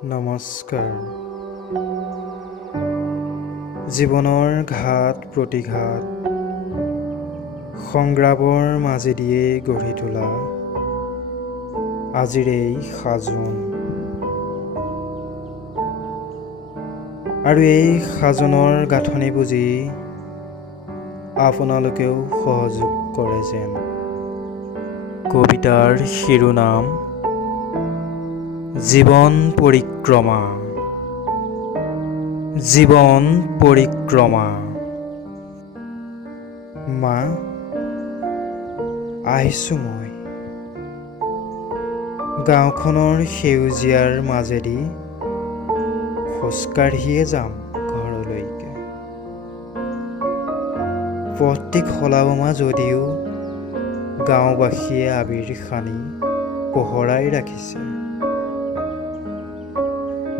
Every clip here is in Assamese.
নমস্কাৰ। জীৱনৰ ঘাট প্ৰতিঘাত সংগ্ৰামৰ মাজেদিয়ে গঢ়ি তোলা আজিৰ এই সাজোন, আৰু এই সাজোনৰ গাঁথনি বুজি আপোনালোকেও সহযোগ কৰে যেন। কবিতাৰ শিৰোনাম জীৱন পৰিক্ৰমা। জীৱন পৰিক্ৰমা। মা, আহিছোঁ মই গাঁওখনৰ সেউজীয়াৰ মাজেদি খোজকাঢ়িয়ে যাম ঘৰলৈকে। পথটি সলাবমা যদিও গাঁওবাসীয়ে আবিৰ সানি পোহৰাই ৰাখিছে।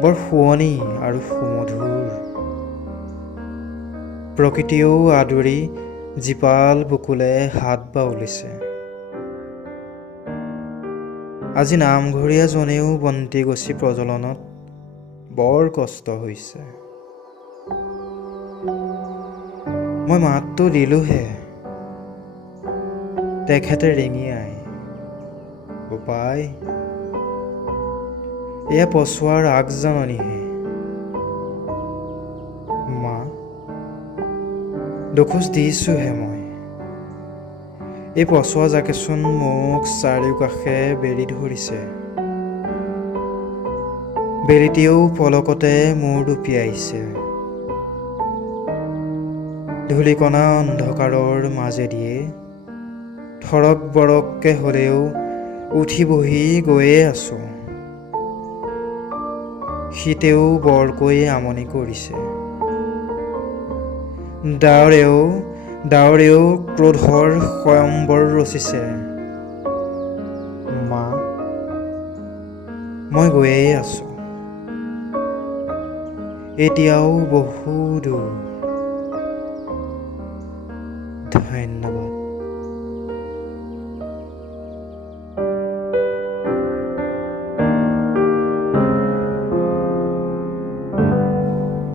বৰ শুৱনি আৰু সুমধুৰ, প্ৰকৃতিয়েও আদৰি জীপাল বুকুলে হাত বাউলিছে। আজি নামঘৰীয়াজনেও বন্তি গছি প্ৰজ্বলনত বৰ কষ্ট হৈছে। মই মাতটো দিলোহে, তেখেতে ৰিঙিয়াই, বোপাই এয়া পচোৱাৰ আগজাননীহে। মা, দুখোজ দিছোঁহে মই। এই পচোৱা জাকেচোন মোক চাৰিওকাষে বেৰি ধৰিছে। বেলিটিয়েও পলকতে মূৰ দুপিয়াইছে। ধূলিকণা অন্ধকাৰৰ মাজেদিয়ে থৰক বৰককে হ'লেও উঠি বহি গৈয়ে আছোঁ। শীতেও বৰকৈ আমনি কৰিছে। ডাৱৰেও ক্ৰোধৰ স্বয়ম্বৰ ৰচিছে। মা, মই গৈয়ে আছোঁ, এতিয়াও বহু দূৰ। ধন্যবাদ।